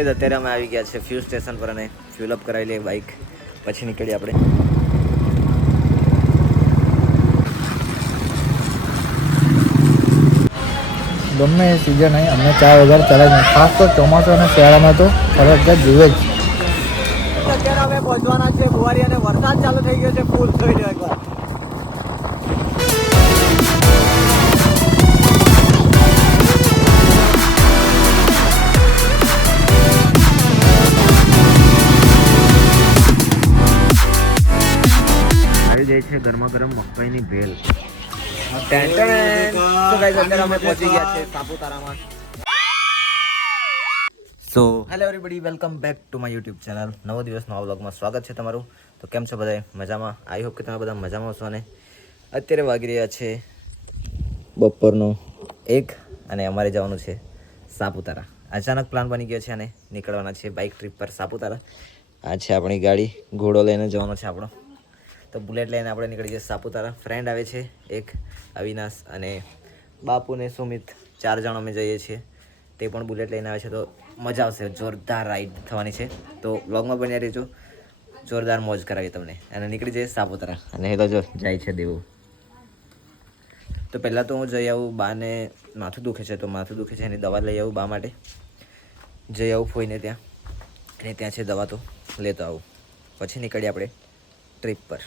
ગઈ અત્યારે અમે આવી ગયા છે ફ્યુલ સ્ટેશન પર અને ફ્યુલ અપ કરાવી લઈએ બાઇક પછી નીકળીએ આપણે. ગમે એ સિઝન હોય અમને ચા વગર ચાલે જ નહીં ખાસ તો ચોમાસું અને શિયાળામાં તો ફરજિયાત જુએ જ. અત્યારે અમે પહોંચવાના છે બુવારી અને વરસાદ ચાલુ થઈ ગયો છે ફૂલ જોઈ લો એકવાર અત્યારે અમે પહોંચી ગયા છે સાપુતારામાં. So hello everybody welcome back to my YouTube channel નવો દિવસ નવા બ્લોગમાં સ્વાગત છે તમારું. તો કેમ છો બધા મજામાં? આઈ હોપ કે તમે બધા મજામાં હશો અને અત્યારે વાગી રહ્યા છે બપોરનો એક અને અમારે જવાનું છે સાપુતારા. અચાનક પ્લાન બની ગયો છે અને નીકળવાના છે બાઇક ટ્રીપ પર સાપુતારા. આ છે આપણી ગાડી. ઘોડો લઈને જવાનો છે આપણો. તો બુલેટ લઈને આપણે નીકળી જઈએ. સાપુતારા ફ્રેન્ડ આવે છે, એક અવિનાશ અને બાપુ ને સુમિત, ચાર જણ અમે જઈએ છીએ. તે પણ બુલેટ લઈને આવે છે, તો મજા આવશે. જોરદાર રાઈડ થવાની છે. તો વ્લોગમાં બન્યા રહેજો. જોરદાર મોજ કરાવી તમને. અને નીકળી જઈએ સાપુતારા. અને હેલો જો, જાય છે દેવું. તો પહેલાં તો હું જઈ આવું બાને માથું દુખે છે, તો માથું દુખે છે, એની દવા લઈ આવું બા માટે. જઈ આવું ફોઈને ત્યાં. અને ત્યાં છે દવા તો. લેતો આવું. પછી નીકળીએ આપણે. ટ્રીપ પર.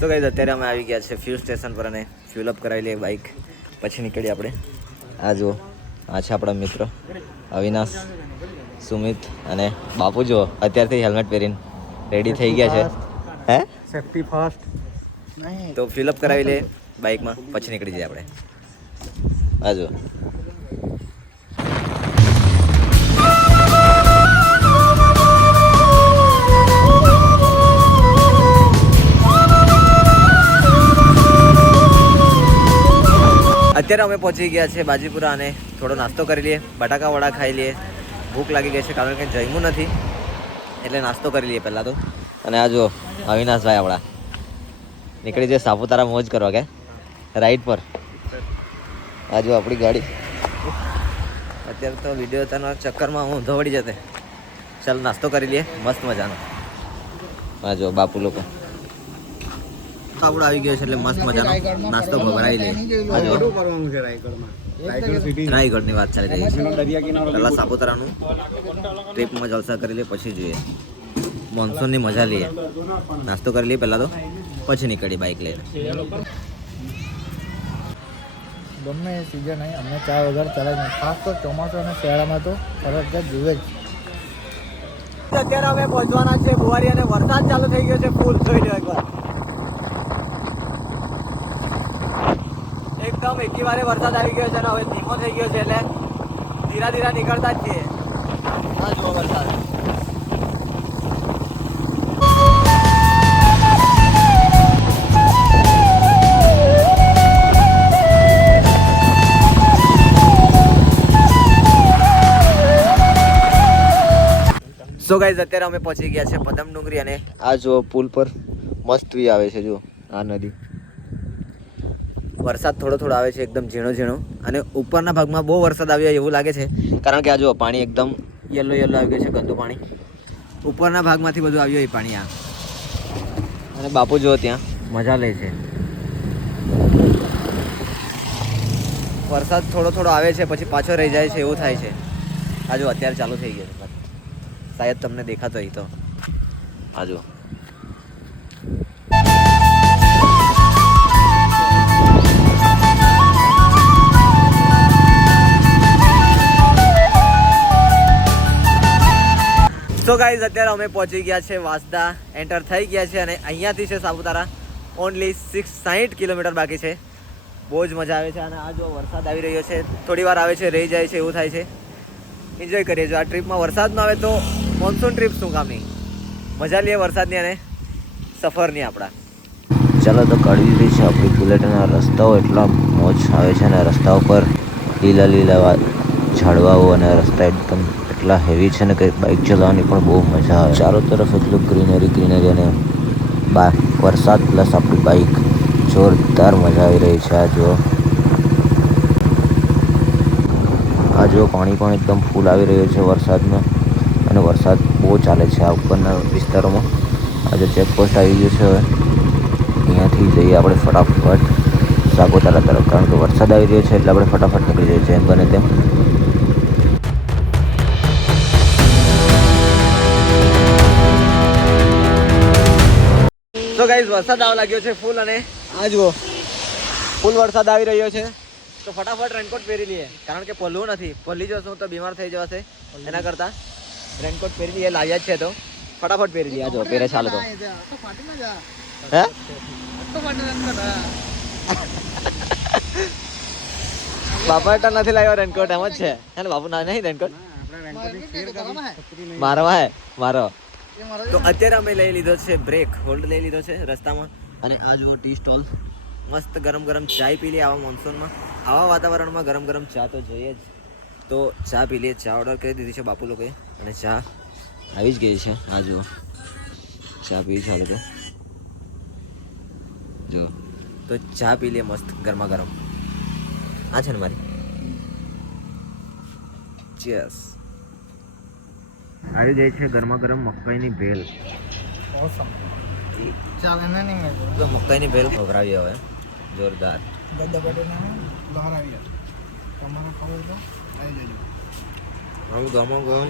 તો કઈ અત્યારે અમે આવી ગયા છે ફ્યુલ સ્ટેશન પર અને ફ્યુલ અપ કરાવી લઈએ બાઇક પછી નીકળીએ આપણે. આ જુઓ આ છે આપણા મિત્ર અવિનાશ સુમિત અને બાપુ જુઓ અત્યારથી હેલ્મેટ પહેરીને રેડી થઈ ગયા છે. હે? સેફટી ફર્સ્ટ તો ફિલઅપ કરાવી લઈએ બાઇકમાં પછી નીકળી જઈએ આપણે. આ જુઓ. અત્યારે અમે પહોંચી ગયા છે બાજીપુરા અને થોડો નાસ્તો કરી લઈએ, બટાકા વડા ખાઈ લઈએ. ભૂખ લાગી ગઈ છે કારણ કે જમ્યું નથી, એટલે નાસ્તો કરી લઈએ પહેલાં તો. અને આ જુઓ, અવિનાશભાઈ આપણા. નીકળી જઈએ સાપુતારા મોજ કરવા કે? રાઈડ પર. આ જો આપણી ગાડી. અત્યારે તો વીડિયો તેના ચક્કરમાં હું ધોવડી જતે. ચાલ, નાસ્તો કરી લઈએ, મસ્ત મજાનો. આ જો બાપુ લોકો. આપણો આવી ગયો છે એટલે મસ્ત મજાનો નાસ્તો ભરાઈ લે. રાયગઢની વાત ચાલી રહી છે. પહેલાં સાપુતારાનું ટ્રીપમાં જલસા કરી લે પછી જોઈએ. મોન્સૂનની મજા લઈએ. નાસ્તો કરી લઈએ પહેલાં તો પછી નીકળીએ બાઇક લઈને. ગમે એ સિઝન હોય અમને ચા વગર ચાલે નહીં ખાસ તો ચોમાસું અને શિયાળામાં તો ફરજિયાત જુએ જ. અત્યારે અમે પહોંચવાના છે બુવારી અને વરસાદ ચાલુ થઈ ગયો છે ફૂલ જોઈ લો એકવાર. એકી વારે વરસાદ આવી ગયો છે અને હવે ધીમો થઈ ગયો છે એટલે ધીરા ધીરા નીકળતા જ છીએ. આ જુઓ વરસાદ. સો ગાઈઝ અત્યારે અમે પહોંચી ગયા છે પદમ ડુંગરી અને આ જો પુલ પર મસ્ત વી આવે છે જો આ નદી. વરસાદ થોડો થોડો આવે છે એકદમ ઝીણો ઝીણો. અને ઉપરના ભાગમાં બહુ વરસાદ આવ્યો એવું લાગે છે કારણ કે આ જો પાણી એકદમ યલો યલો આવી ગયું છે ગંદુ પાણી. ઉપરના ભાગમાંથી બધું આવ્યું એ પાણી આ. અને બાપુ જો ત્યાં. મજા લે છે. વરસાદ થોડો થોડો આવે છે પછી પાછો રહી જાય છે એવું થાય છે. આ જો અત્યારે ચાલુ થઈ ગયો છે. શાયદ તમને દેખાતો હોય તો. આ જુઓ. સો ગાઈઝ અત્યારે અમે પહોંચી ગયા છે વાસદા. એન્ટર થઈ ગયા છે અને અહીંયાથી છે સાપુતારા. ઓનલી સિક્સ સાહીઠ કિલોમીટર બાકી છે. બહુ જ મજા આવે છે અને આ જો વરસાદ આવી રહ્યો છે, થોડી વાર આવે છે, રહી જાય છે, એવું થાય છે. એન્જોય કરીએ જો આ ટ્રીપમાં વરસાદ ન આવે તો મોન્સૂન ટ્રીપ શું કામની મજા લઈએ વરસાદની અને સફરની આપણા. ચાલો તો કાઢી દીધી છે આપણી બુલેટના રસ્તાઓ એટલા મોજ આવે છે અને રસ્તા ઉપર લીલા લીલા ઝાડવાઓ અને રસ્તા એકદમ એટલા હેવી છે ને કે બાઇક ચલાવવાની પણ બહુ મજા આવે. ચારો તરફ એટલું ગ્રીનરી ગ્રીનરી અને બા, વરસાદ પ્લસ આપણી બાઇક જોરદાર મજા આવી રહી છે આ જો આ જો પાણી પણ એકદમ ફૂલ આવી રહ્યું છે વરસાદમાં. અને વરસાદ બહુ ચાલે છે આ ઉપરના વિસ્તારોમાં. આજે ચેકપોસ્ટ આવી ગયું છે હવે. અહીંયાથી જઈએ આપણે ફટાફટ. સાપુતારા તરફ, કારણ કે વરસાદ આવી રહ્યો છે એટલે આપણે ફટાફટ નીકળી જઈએ. જેમ બને તેમ. તો ગાઈઝ વરસાદ આવવા લાગ્યો છે ફૂલ અને આ જુઓ. ફૂલ વરસાદ આવી રહ્યો છે. તો ફટાફટ રેનકોટ પહેરી લઈએ. કારણ કે પલવું નથી. પલ્લી જશું તો બીમાર થઈ જવાશે. એના કરતા રેનકોટ પહેરી લઈએ લાવ્યા જ છે તો. ફટાફટ પહેરી લઈએ. જો પહેરે ચાલો તો. હે? બાપા તો નથી લાવ્યો રેનકોટ એમ જ છે. હે ને બાપુ ના નહીં રેનકોટ મારો હે. મારો. તો અત્યારે અમે લઈ લીધો છે બ્રેક હોલ્ડ લઈ લીધો છે રસ્તામાં. અને આ જુઓ ટી સ્ટોલ મસ્ત ગરમ ગરમ ચા પી લઈએ આવા મોન્સૂનમાં આવા વાતાવરણમાં ગરમ ગરમ ચા તો જોઈએ જ. તો ચા પી લઈએ. ચા ઓર્ડર કરી દીધી છે બાપુ લોકોએ. અને ચા આવી જ ગઈ છે. આ જુઓ. ચા પી છે આ લોકો. જો તો ચા પી લઈએ મસ્ત ગરમા ગરમ. આ છે ને મારી. ચેસ આવી જાય છે ગરમા ગરમ મકાઈની ભેલ. મકાઈની ભેલ ખવડાવી હવે. જોરદાર. આવી ગમો ગમ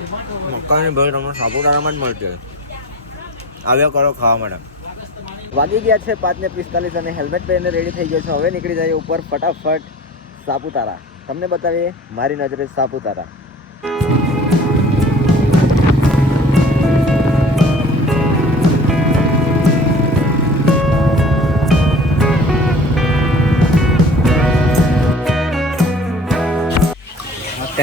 મકાઈની ભેળ તમને સાપુતારામાં જ મળતી હોય. આવ્યા કરો ખાવા માટે. વાગી ગયા છે પાંચ ને પિસ્તાલીસ અને હેલ્મેટ પહેરીને રેડી થઈ ગયો છે. હવે નીકળી જાય ઉપર ફટાફટ સાપુતારા. તમને બતાવીએ મારી નજરે સાપુતારા.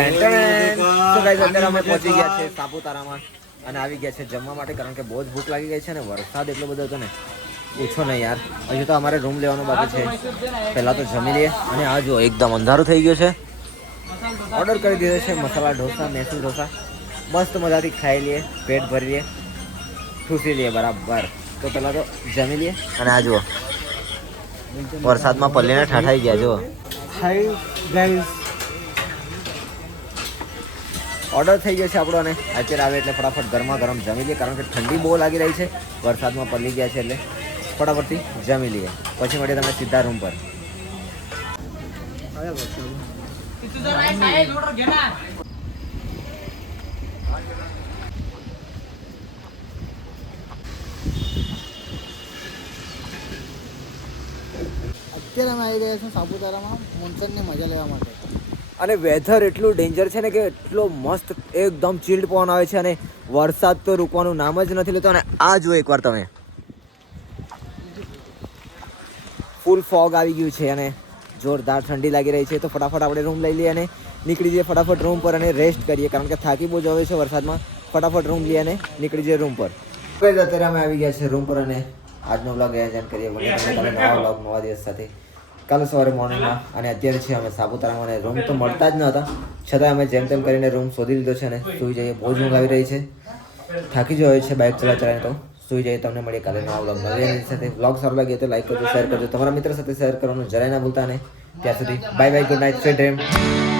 અત્યારે અમે પહોંચી ગયા છે સાપુતારામાં અને આવી ગયા છે જમવા માટે કારણ કે બહુ જ ભૂખ લાગી ગઈ છે ને વરસાદ એટલો બધો હતો ને પૂછો નહીં યાર. હજુ તો અમારે રૂમ લેવાનો બાકી છે. પહેલા તો જમી લઈએ અને આ જો એકદમ અંધારું થઈ ગયું છે. ઓર્ડર કરી દીધો છે મસાલા ઢોસા મૈસૂર ઢોસા. મસ્ત મજાથી ખાઈ લઈએ પેટ ભરી લઈએ ઠૂસી લઈએ બરાબર. તો પહેલાં તો જમી લઈએ અને આ જુઓ વરસાદમાં પલ્લીને ઠાઠાઈ ગયા જુઓ. હાઈ ગાઈસ ઓર્ડર થઈ ગયો છે આપણો અને અત્યારે આવે એટલે ફટાફટ ગરમા ગરમ જમી લઈએ, કારણ કે ઠંડી બહુ લાગી રહી છે. વરસાદમાં પલ્લી ગયા છે એટલે ફટાફટથી જમી લઈએ. પછી મળીએ તમે સીધા રૂમ પર. અત્યારે અમે આવી રહ્યા છીએ સાપુતારામાં મોન્સનની મજા લેવા માટે. અને વેધર એટલું ડેન્જર છે ને કે એટલો મસ્ત એકદમ ચીલ્ડ પવન આવે છે અને વરસાદ તો રૂકવાનું નામ જ નથી લેતો. અને આ જુઓ એકવાર તમે. ફૂલ ફોગ આવી ગયું છે અને જોરદાર ઠંડી લાગી રહી છે. તો ફટાફટ આપણે રૂમ લઈ લઈએ અને નીકળી જઈએ ફટાફટ રૂમ પર અને રેસ્ટ કરીએ. કારણ કે થાકી બહુ જવે છે વરસાદમાં. ફટાફટ રૂમ લઈએ અને નીકળી જઈએ રૂમ પર. અત્યારે અમે આવી ગયા છે રૂમ પર અને આજનો બ્લોગ એન્ડ કરીએ. તમે નવા બ્લોગ નવા દિવસ સાથે. કાલે સવારે મોર્નિંગમાં અને અત્યારે છે અમે સાપુતારામાં અને રૂમ તો મળતા જ ન હતા. છતાં અમે જેમ તેમ કરીને રૂમ શોધી લીધો છે અને સુઈ જઈએ. બહુ જ ઊંઘ આવી રહી છે. થાકી જવાય છે બાઇક ચલા ચલાવીને તો. સુઈ જઈએ, તમને મળીએ કાલે નવા વ્લોગ મળીએ એની સાથે. વ્લોગ સારો લાગે તો લાઈક કરજો શેર કરજો. તમારા મિત્ર સાથે શેર કરવાનું જરાય ના ભૂલતા ને ત્યાં સુધી bye bye good night sweet dream